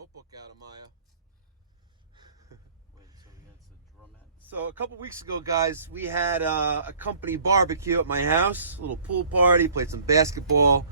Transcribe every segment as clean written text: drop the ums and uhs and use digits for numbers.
notebook out of Maya. Wait, so we got some drumettes? So a couple weeks ago, guys, we had a company barbecue at my house. A little pool party, played some basketball.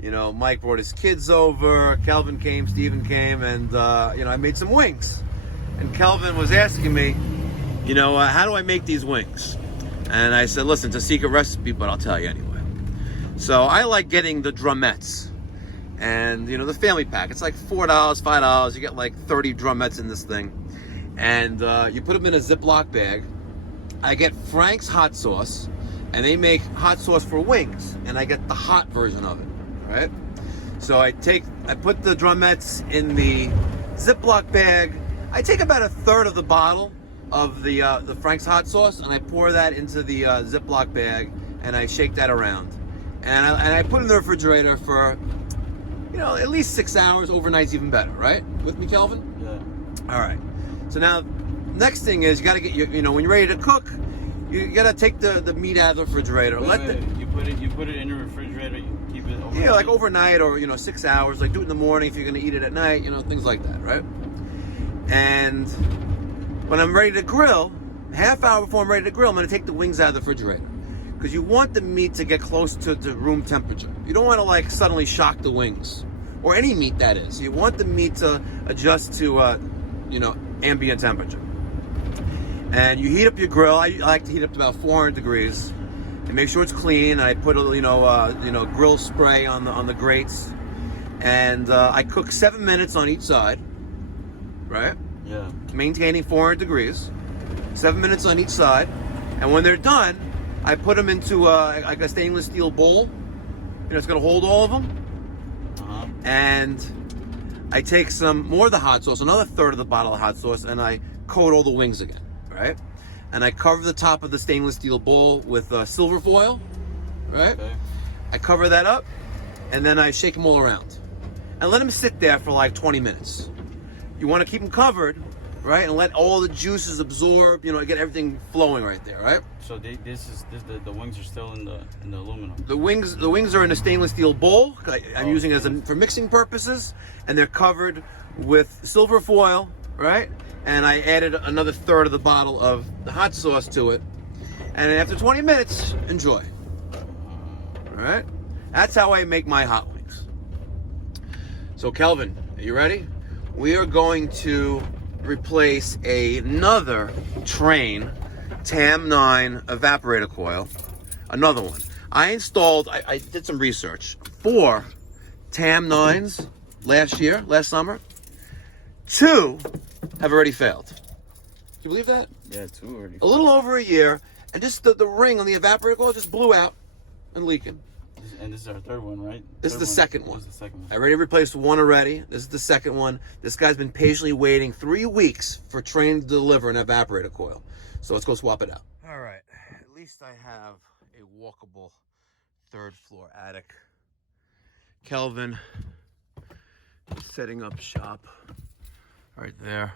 You know, Mike brought his kids over. Kelvin came, Steven came, and, you know, I made some wings. And Kelvin was asking me, you know, how do I make these wings? And I said, listen, it's a secret recipe, but I'll tell you anyway. So I like getting the drumettes. And, you know, the family pack. It's like $4, $5. You get like 30 drumettes in this thing. And you put them in a Ziploc bag. I get Frank's hot sauce. And they make hot sauce for wings. And I get the hot version of it. Right? So I put the drumettes in the Ziploc bag. I take about a third of the bottle of the Frank's hot sauce, and I pour that into the Ziploc bag, and I shake that around, and I put it in the refrigerator for, you know, at least 6 hours. Overnight's even better, right? With me, Kelvin? Yeah. All right. So now, next thing is you got to get you know, when you're ready to cook, you got to take the meat out of the refrigerator. Wait. You put it in the refrigerator. You keep it overnight. Yeah, like overnight, or, you know, 6 hours. Like, do it in the morning if you're gonna eat it at night. You know, things like that, right? And when I'm ready to grill, half hour before I'm ready to grill, I'm gonna take the wings out of the refrigerator, because you want the meat to get close to room temperature. You don't want to like suddenly shock the wings, or any meat that is. You want the meat to adjust to you know, ambient temperature. And you heat up your grill. I like to heat up to about 400 degrees, and make sure it's clean. I put a you know, grill spray on the grates, and I cook 7 minutes on each side, right? Yeah. Maintaining 400 degrees, 7 minutes on each side. And when they're done, I put them into like a stainless steel bowl. You know, it's gonna hold all of them. Uh-huh. And I take some more of the hot sauce, another third of the bottle of hot sauce, and I coat all the wings again, right? And I cover the top of the stainless steel bowl with silver foil, right? Okay. I cover that up, and then I shake them all around. And let them sit there for like 20 minutes. You want to keep them covered, right? And let all the juices absorb, you know, get everything flowing right there, right? So the wings are still in the aluminum. The wings are in a stainless steel bowl. I'm using it for mixing purposes, and they're covered with silver foil, right? And I added another third of the bottle of the hot sauce to it. And after 20 minutes, enjoy. All right? That's how I make my hot wings. So Kelvin, are you ready? We are going to replace another Trane TAM9 evaporator coil. Another one. I did some research. 4 TAM9s last summer. 2 have already failed. Can you believe that? Yeah, 2 already. A little over a year, and just the ring on the evaporator coil just blew out and leaking. And this is our third one, right? This is the second one. This is the second one. I already replaced one already. This is the second one. This guy's been patiently waiting 3 weeks for Trane to deliver an evaporator coil. So let's go swap it out. All right. At least I have a walkable 3rd floor attic. Kelvin setting up shop right there.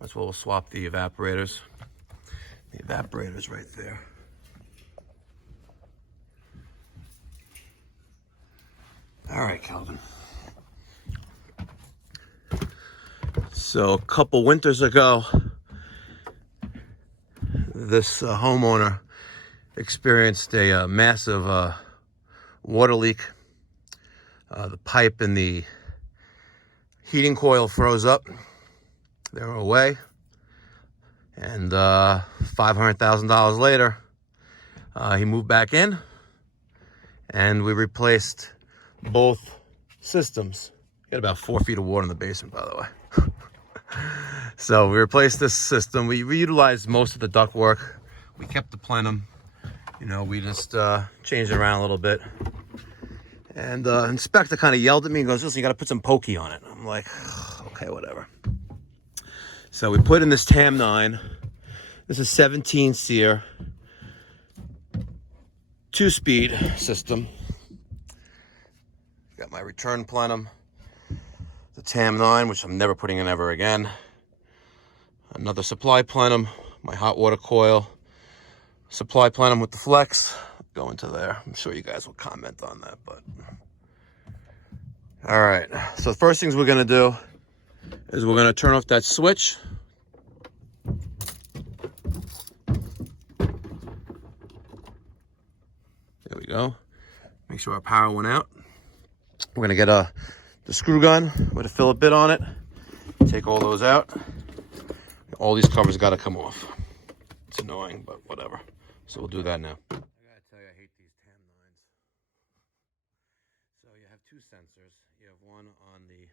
That's where we'll swap the evaporators. The evaporator's right there. All right, Kelvin. So a couple winters ago, this homeowner experienced a massive water leak. The pipe in the heating coil froze up. They were away. And $500,000 later, he moved back in, and we replaced both systems. Got about 4 feet of water in the basement, by the way. So we replaced this system. We reutilized most of the ductwork. We kept the plenum. You know, we just changed it around a little bit. And inspector kind of yelled at me and goes, listen, you got to put some pokey on it. I'm like, okay, whatever. So we put in this TAM9. This is 17 SEER, 2-speed system. Got my return plenum, the TAM9, which I'm never putting in ever again. Another supply plenum, my hot water coil, supply plenum with the flex, go into there. I'm sure you guys will comment on that, but All right, so the first things we're gonna do is we're gonna turn off that switch. There we go. Make sure our power went out. We're gonna get the screw gun with a fillet bit on it. Take all those out. All these covers gotta come off. It's annoying, but whatever. So we'll do that now. I gotta tell you, I hate these TAM9s. So you have two sensors. You have one on the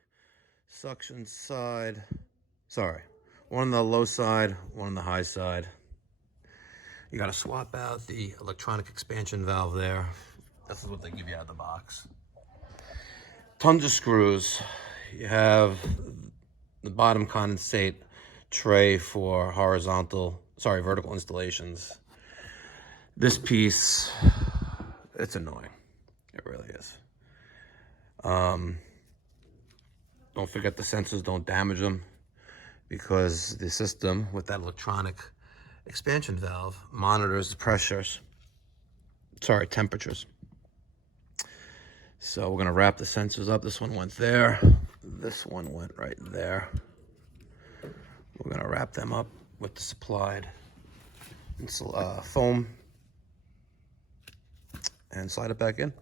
suction side. Sorry, one on the low side, one on the high side. You gotta swap out the electronic expansion valve there. This is what they give you out of the box. Tons of screws. You have the bottom condensate tray for vertical installations. This piece, it's annoying. It really is. Don't forget the sensors, don't damage them, because the system with that electronic expansion valve monitors the temperatures. So we're gonna wrap the sensors up. This one went there. This one went right there. We're gonna wrap them up with the supplied foam and slide it back in.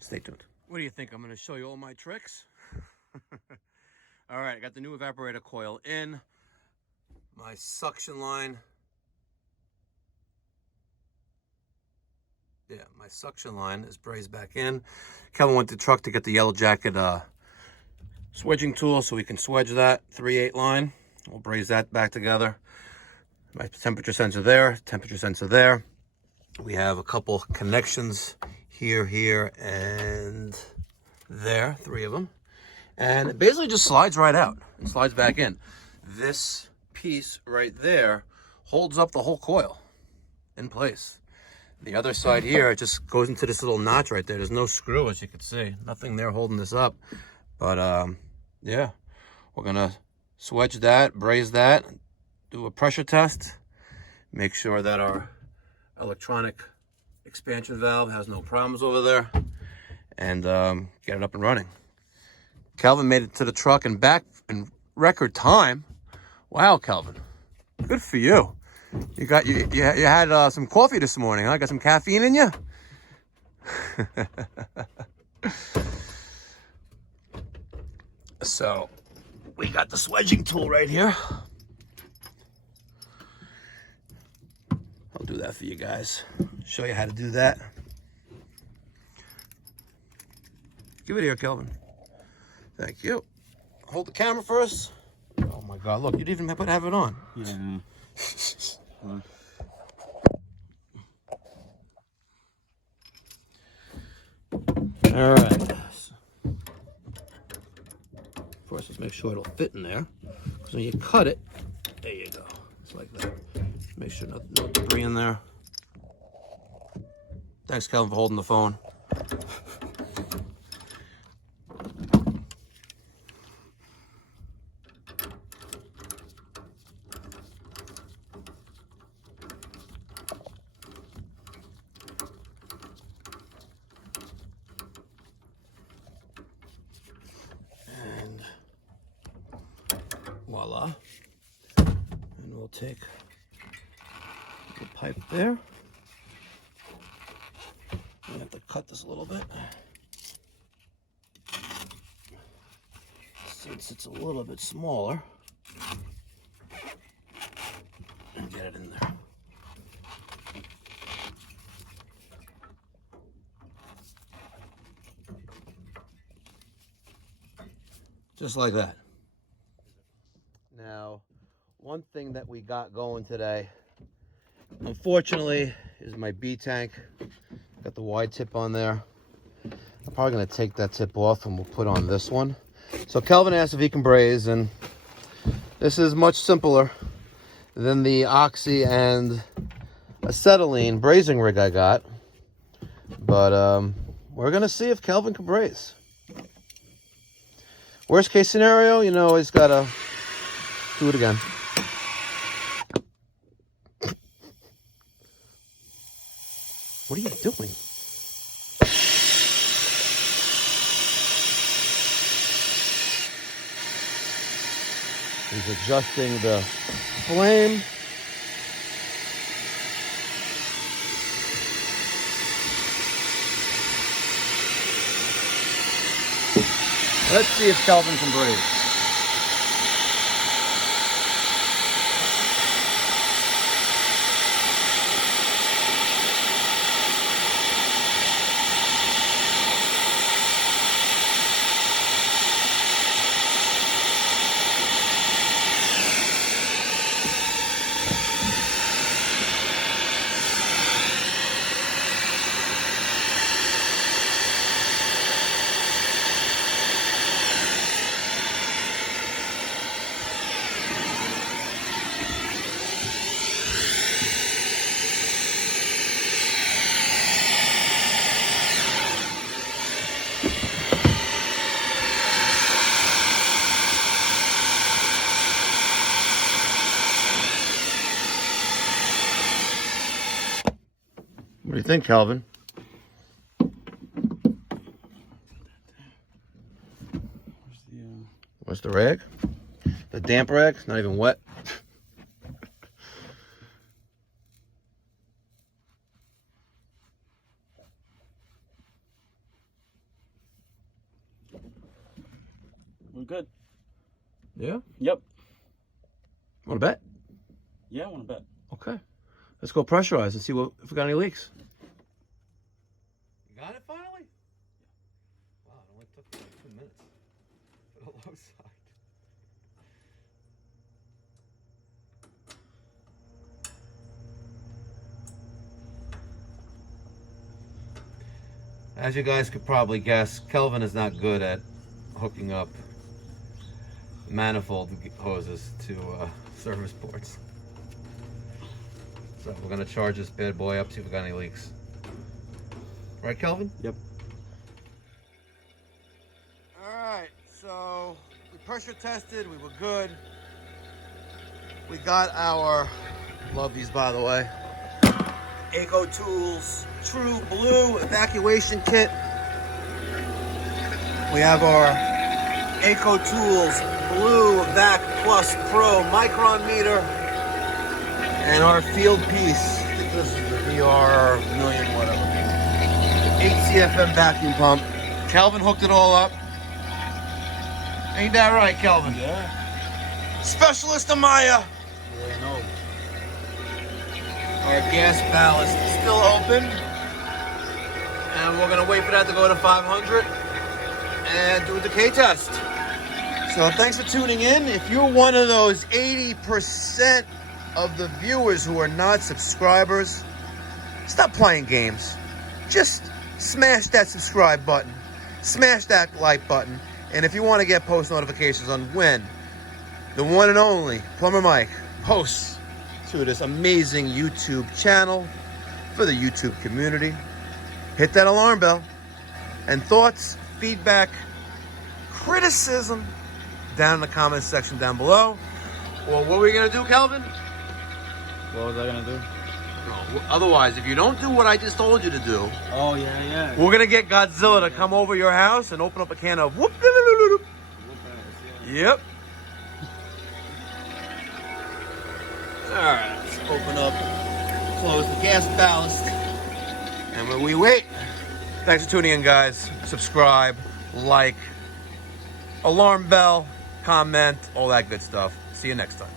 Stay tuned. What do you think? I'm gonna show you all my tricks. All right, I got the new evaporator coil in. My suction line. Yeah, my suction line is brazed back in. Kevin went to the truck to get the yellow jacket swedging tool so we can swedge that 3/8 line. We'll braze that back together. My temperature sensor there, temperature sensor there. We have a couple connections here, and there, 3 of them. And it basically just slides right out and slides back in. This piece right there holds up the whole coil in place. The other side here, it just goes into this little notch right there. There's no screw, as you can see. Nothing there holding this up. But yeah, we're gonna swedge that, braze that, do a pressure test, make sure that our electronic expansion valve has no problems over there, and get it up and running. Calvin made it to the truck and back in record time. Wow, Calvin, good for you. You had some coffee this morning, huh? Got some caffeine in you? So we got the swedging tool right here. I'll do that for you guys. Show you how to do that. Give it here, Kelvin. Thank you. Hold the camera for us. Oh my God, look, you didn't even have it on. Yeah. All right. First, let's make sure it'll fit in there. Because when you cut it, there you go. It's like that. Make sure no debris in there. Thanks, Kelvin, for holding the phone. Voila. And we'll take the pipe there. I have to cut this a little bit since it's a little bit smaller, and get it in there. Just like that. Now, one thing that we got going today, unfortunately, is my B tank. Got the wide tip on there. I'm probably going to take that tip off and we'll put on this one. So Kelvin asked if he can braze, and this is much simpler than the oxy and acetylene brazing rig I got. But we're going to see if Kelvin can braze. Worst case scenario, you know, he's got to do it again. What are you doing? He's adjusting the flame. Let's see if Kelvin can breathe. What do you think, Calvin? Where's the rag? The damp rag? Not even wet. We're good. Yeah? Yep. Want to bet? Yeah, I want to bet. Okay. Let's go pressurize and see if we got any leaks. You got it finally? Wow, it only took like 2 minutes for the low side. As you guys could probably guess, Kelvin is not good at hooking up manifold hoses to service ports. So we're gonna charge this bad boy up, see if we got any leaks. Right, Kelvin? Yep. Alright, so we pressure tested, we were good. We got our, love these by the way, Eco Tools True Blue evacuation kit. We have our Eco Tools Blue Vac Plus Pro micron meter. And our field piece, I think this is the VR million whatever. 8CFM vacuum pump. Kelvin hooked it all up. Ain't that right, Kelvin? Yeah. Specialist Amaya. Yeah, no. Our gas ballast is still open. And we're gonna wait for that to go to 500 and do a decay test. So thanks for tuning in. If you're one of those 80% of the viewers who are not subscribers, stop playing games. Just smash that subscribe button, smash that like button, and if you want to get post notifications on when the one and only Plumber Mike posts to this amazing YouTube channel for the YouTube community, hit that alarm bell. And thoughts, feedback, criticism down in the comments section down below. Or what are we gonna do, Kelvin? What was I gonna do? Otherwise, if you don't do what I just told you to do, Oh yeah. we're gonna get Godzilla to come over your house and open up a can of whoop. Yep. Alright, let's open up, close the gas ballast, and when we wait, thanks for tuning in, guys. Subscribe, like, alarm bell, comment, all that good stuff. See you next time.